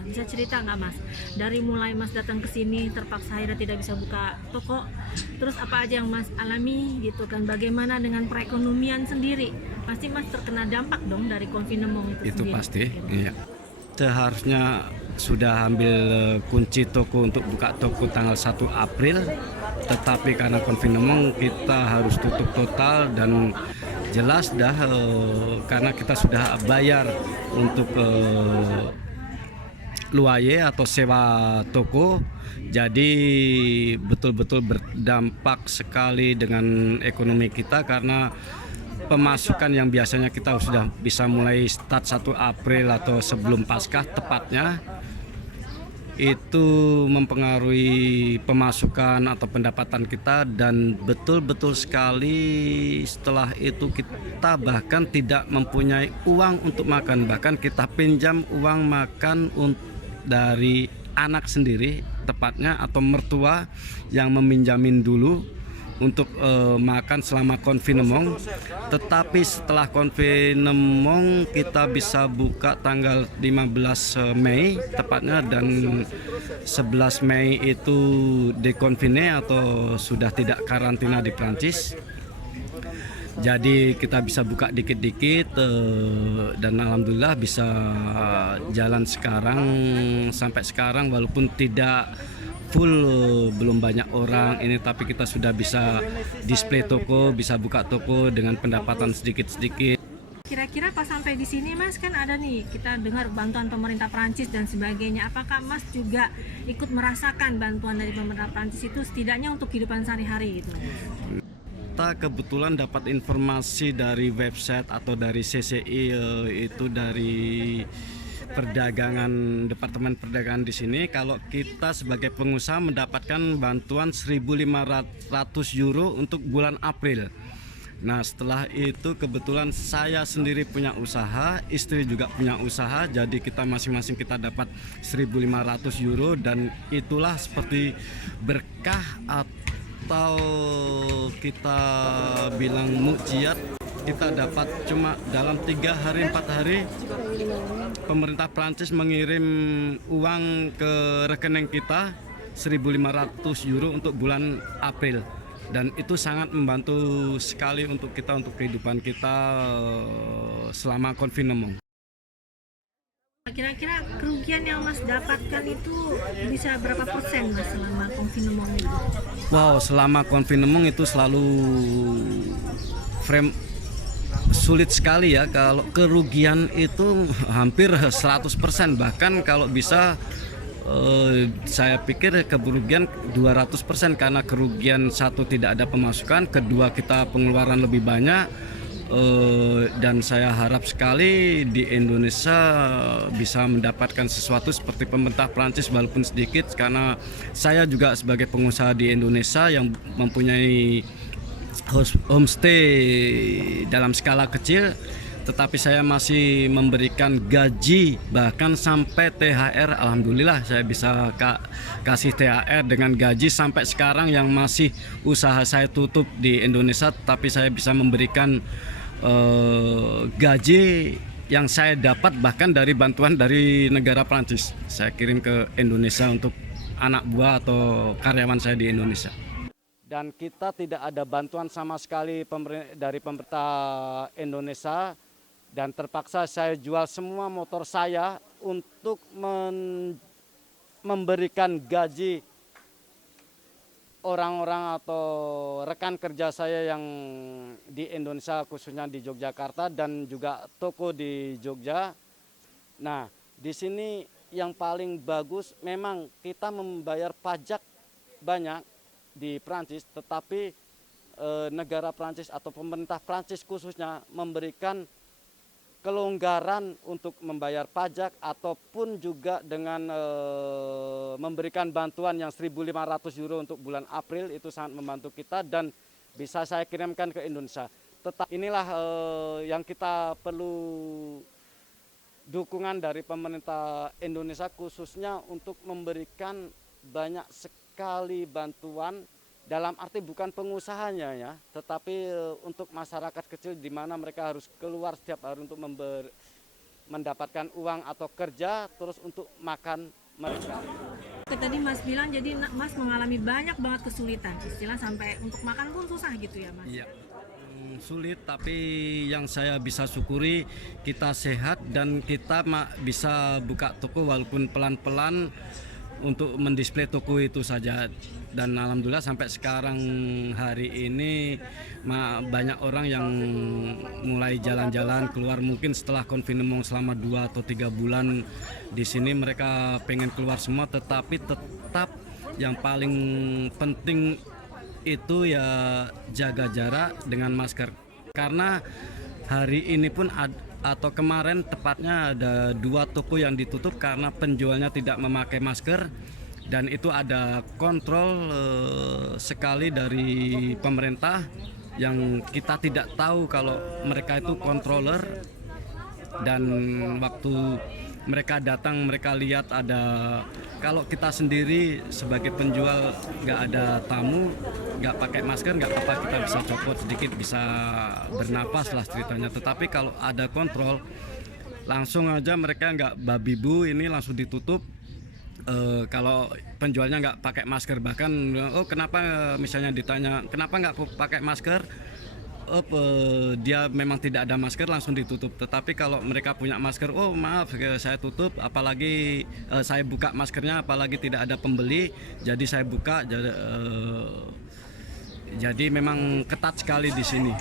Bisa cerita nggak Mas, dari mulai Mas datang ke sini terpaksa akhirnya tidak bisa buka toko, terus apa aja yang Mas alami gitu kan, bagaimana dengan perekonomian sendiri? Pasti Mas terkena dampak dong dari konfinemong itu Itu sendiri. pasti, iya. Seharusnya sudah ambil kunci toko untuk buka toko tanggal 1 April, tetapi karena konfinemong kita harus tutup total dan jelas dah karena kita sudah bayar untuk luaye atau sewa toko, jadi betul-betul berdampak sekali dengan ekonomi kita karena pemasukan yang biasanya kita sudah bisa mulai start 1 April atau sebelum Paskah tepatnya, itu mempengaruhi pemasukan atau pendapatan kita, dan betul-betul sekali setelah itu kita bahkan tidak mempunyai uang untuk makan, bahkan kita pinjam uang makan dari anak sendiri tepatnya atau mertua yang meminjamin dulu untuk makan selama konfinemong. Tetapi setelah konfinemong kita bisa buka tanggal 15 Mei tepatnya, dan 11 Mei itu dekonfine atau sudah tidak karantina di Prancis. Jadi kita bisa buka dikit-dikit dan alhamdulillah bisa jalan sekarang sampai sekarang, walaupun tidak full, belum banyak orang ini, tapi kita sudah bisa display toko, bisa buka toko dengan pendapatan sedikit-sedikit. Kira-kira pas sampai di sini Mas, kan ada nih kita dengar bantuan pemerintah Prancis dan sebagainya. Apakah Mas juga ikut merasakan bantuan dari pemerintah Prancis itu setidaknya untuk kehidupan sehari-hari gitu? Kita kebetulan dapat informasi dari website atau dari CCI, itu dari perdagangan, Departemen Perdagangan di sini, kalau kita sebagai pengusaha mendapatkan bantuan 1.500 euro untuk bulan April. Nah, setelah itu kebetulan saya sendiri punya usaha, istri juga punya usaha, jadi kita masing-masing kita dapat 1.500 euro, dan itulah seperti berkah atau kita bilang mukjizat. Kita dapat cuma dalam 3 hari 4 hari pemerintah Prancis mengirim uang ke rekening kita 1.500 euro untuk bulan April, dan itu sangat membantu sekali untuk kita, untuk kehidupan kita selama konfinemong. Kira-kira kerugian yang Mas dapatkan itu bisa berapa persen Mas selama konfinemong itu? Wow, selama konfinemong itu selalu sulit sekali ya. Kalau kerugian itu hampir 100%, bahkan kalau bisa saya pikir kerugian 200%, karena kerugian satu tidak ada pemasukan, kedua kita pengeluaran lebih banyak, dan saya harap sekali di Indonesia bisa mendapatkan sesuatu seperti pemerintah Prancis walaupun sedikit, karena saya juga sebagai pengusaha di Indonesia yang mempunyai homestay dalam skala kecil, tetapi saya masih memberikan gaji bahkan sampai THR. Alhamdulillah saya bisa kasih THR dengan gaji sampai sekarang, yang masih usaha saya tutup di Indonesia, tapi saya bisa memberikan gaji yang saya dapat bahkan dari bantuan dari negara Prancis, saya kirim ke Indonesia untuk anak buah atau karyawan saya di Indonesia. Dan kita tidak ada bantuan sama sekali dari pemerintah Indonesia, dan terpaksa saya jual semua motor saya untuk memberikan gaji orang-orang atau rekan kerja saya yang di Indonesia, khususnya di Yogyakarta dan juga toko di Jogja. Nah, di sini yang paling bagus memang kita membayar pajak banyak di Prancis, tetapi negara Prancis atau pemerintah Prancis khususnya memberikan kelonggaran untuk membayar pajak, ataupun juga dengan memberikan bantuan yang 1.500 euro untuk bulan April. Itu sangat membantu kita dan bisa saya kirimkan ke Indonesia. Tetap inilah yang kita perlu dukungan dari pemerintah Indonesia, khususnya untuk memberikan banyak sekali bantuan dalam arti bukan pengusahanya ya, tetapi untuk masyarakat kecil di mana mereka harus keluar setiap hari untuk mendapatkan uang atau kerja, terus untuk makan mereka. Tadi Mas bilang jadi Mas mengalami banyak banget kesulitan, istilah sampai untuk makan pun susah gitu ya Mas? Iya. Sulit, tapi yang saya bisa syukuri kita sehat dan kita bisa buka toko walaupun pelan-pelan untuk mendisplay toko itu saja. Dan alhamdulillah sampai sekarang hari ini banyak orang yang mulai jalan-jalan keluar, mungkin setelah konfinement selama 2 atau 3 bulan di sini mereka pengen keluar semua, tetapi tetap yang paling penting itu ya jaga jarak dengan masker. Karena hari ini pun atau kemarin tepatnya ada 2 toko yang ditutup karena penjualnya tidak memakai masker, dan itu ada kontrol sekali dari pemerintah yang kita tidak tahu kalau mereka itu controller, dan waktu mereka datang mereka lihat ada, kalau kita sendiri sebagai penjual nggak ada tamu nggak pakai masker nggak apa-apa, kita bisa copot sedikit, bisa bernapas lah ceritanya. Tetapi kalau ada kontrol langsung aja mereka nggak babi bu, ini langsung ditutup. Kalau penjualnya nggak pakai masker, bahkan oh kenapa, misalnya ditanya kenapa nggak pakai masker, dia memang tidak ada masker langsung ditutup. Tetapi kalau mereka punya masker, oh maaf saya tutup, apalagi saya buka maskernya apalagi tidak ada pembeli, jadi saya buka. Jadi memang ketat sekali di sini.